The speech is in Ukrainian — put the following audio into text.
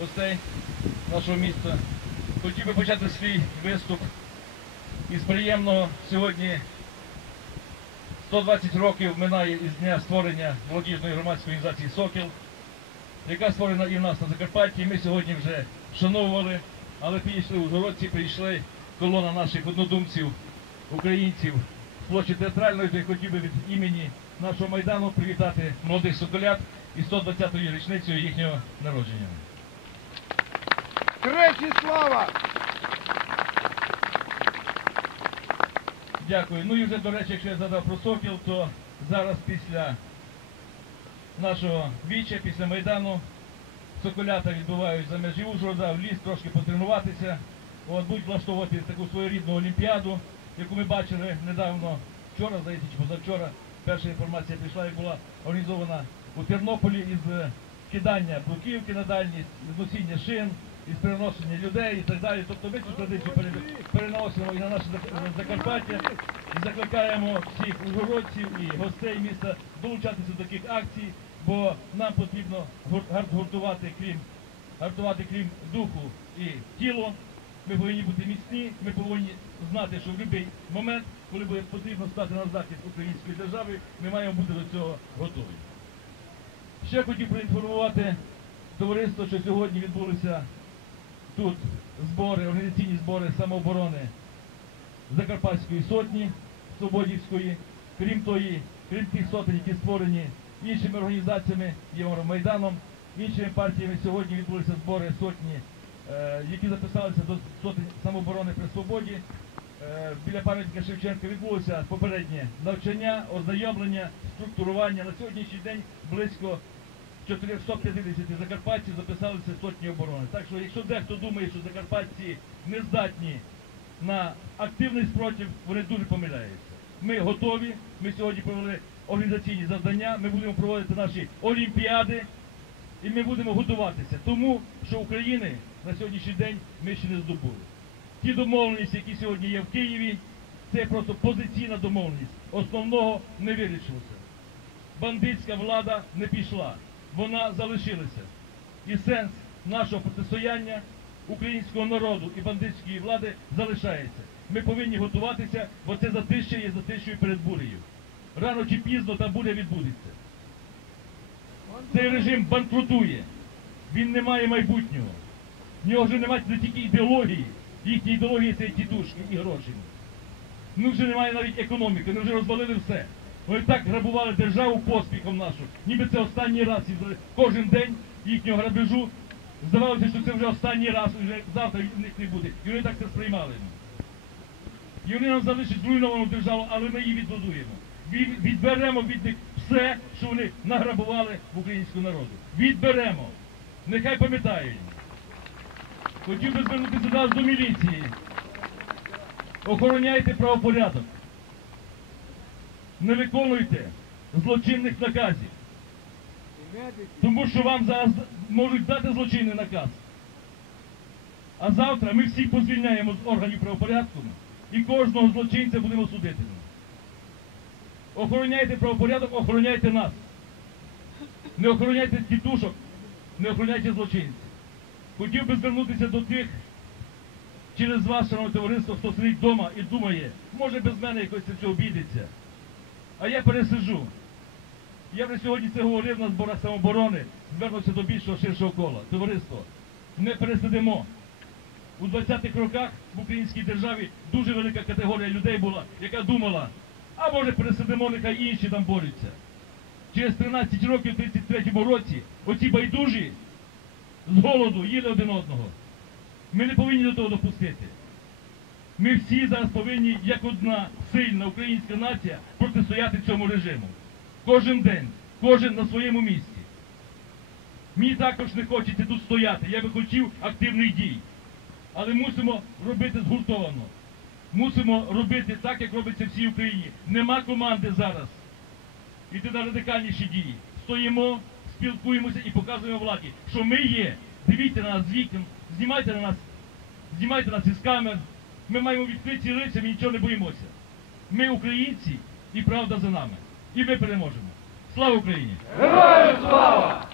гостей нашого міста. Хотів би почати свій виступ із приємного сьогодні 120 років минає із дня створення молодіжної громадської організації Сокіл, яка створена і в нас на Закарпатті. Ми сьогодні вже вшановували, але підійшли ужгородці, прийшли колона наших однодумців, українців з площі театральної, я хотів би від імені нашого майдану привітати молодих соколят із 120-ю річницею їхнього народження. Кречі слава! Дякую. Ну і вже, до речі, якщо я задав про Сокіл, то зараз після нашого віча, після Майдану, соколята відбувають за межі Ужгорода, в ліс трошки потренуватися. От будуть влаштовувати таку своєрідну олімпіаду, яку ми бачили недавно, вчора, здається, чи позавчора. Перша інформація прийшла, як була організована у Тернополі із е, кидання бруківки на дальність, носіння шин, із переношення людей і так далі. Тобто ми цю традицію переносимо і на наше Закарпаття і закликаємо всіх ужгородців і гостей міста долучатися до таких акцій, бо нам потрібно гуртувати крім гартувати крім духу і тіло. Ми повинні бути міцні, ми повинні знати, що в будь-який момент, коли буде потрібно стати на захист української держави, ми маємо бути до цього готові. Ще хотів проінформувати товариство, що сьогодні відбулися тут збори, організаційні збори самооборони Закарпатської сотні Свободівської, крім тої, крім тих сотень, які створені іншими організаціями, Євромайданом, іншими партіями сьогодні відбулися збори сотні, е, які записалися до сотень самооборони при свободі. Е, Біля пам'ятника Шевченка відбулося попереднє навчання, ознайомлення, структурування. На сьогоднішній день близько 450 закарпатців записалися сотні оборони. Так що, якщо дехто думає, що закарпатці не здатні на активний спротив, вони дуже помиляються. Ми готові. Ми сьогодні провели організаційні завдання. Ми будемо проводити наші олімпіади і ми будемо готуватися. Тому що України на сьогоднішній день ми ще не здобули. Ті домовленості, які сьогодні є в Києві, це просто позиційна домовленість. Основного не вирішилося. Бандитська влада не пішла, вона залишилася. І сенс нашого протистояння українського народу і бандитської влади залишається. Ми повинні готуватися, бо це затища є затищою перед бурею. Рано чи пізно та буря відбудеться. Цей режим банкрутує. Він не має майбутнього. В нього вже немає не тільки ідеології, їхні ідеології це тітушки і гроші. Ну вже немає навіть економіки, вони вже розвалили все. Вони так грабували державу поспіхом нашу, ніби це останній раз. І кожен день їхнього грабежу здавалося, що це вже останній раз, і вже завтра в них не буде. І вони так це сприймали. І вони нам залишать зруйновану державу, але ми її відбудуємо. Відберемо від них все, що вони награбували в українського народу. Відберемо. Нехай пам'ятають. Хотів би звернутися зараз до міліції. Охороняйте правопорядок. Не виконуйте злочинних наказів. Тому що вам зараз можуть дати злочинний наказ. А завтра ми всіх позвільняємо з органів правопорядку і кожного злочинця будемо судити. Охороняйте правопорядок, охороняйте нас. Не охороняйте тітушок, не охороняйте злочинців. Хотів би звернутися до тих, через вас, шановне товариство, хто сидить вдома і думає, може без мене якось це все обійдеться. А я пересиджу. Я вже сьогодні це говорив на зборах самооборони, звернувся до більшого ширшого кола. Товариство, не пересидимо. У 20-х роках в українській державі дуже велика категорія людей була, яка думала, а може пересидимо, нехай інші там борються. Через 13 років, в 33-му році, оці байдужі з голоду їли один одного. Ми не повинні до того допустити. Ми всі зараз повинні, як одна сильна українська нація, протистояти цьому режиму. Кожен день, кожен на своєму місці. Мені також не хочеться тут стояти. Я би хотів активних дій. Але мусимо робити згуртовано. Мусимо робити так, як робиться всій Україні. Нема команди зараз. Іти на радикальніші дії. Стоїмо, спілкуємося і показуємо владі, що ми є. Дивіться на нас з вікон, знімайте на нас, знімайте нас із камер. Ми маємо відкриті лиця, ми нічого не боїмося. Ми українці і правда за нами. І ми переможемо. Слава Україні! Героям слава!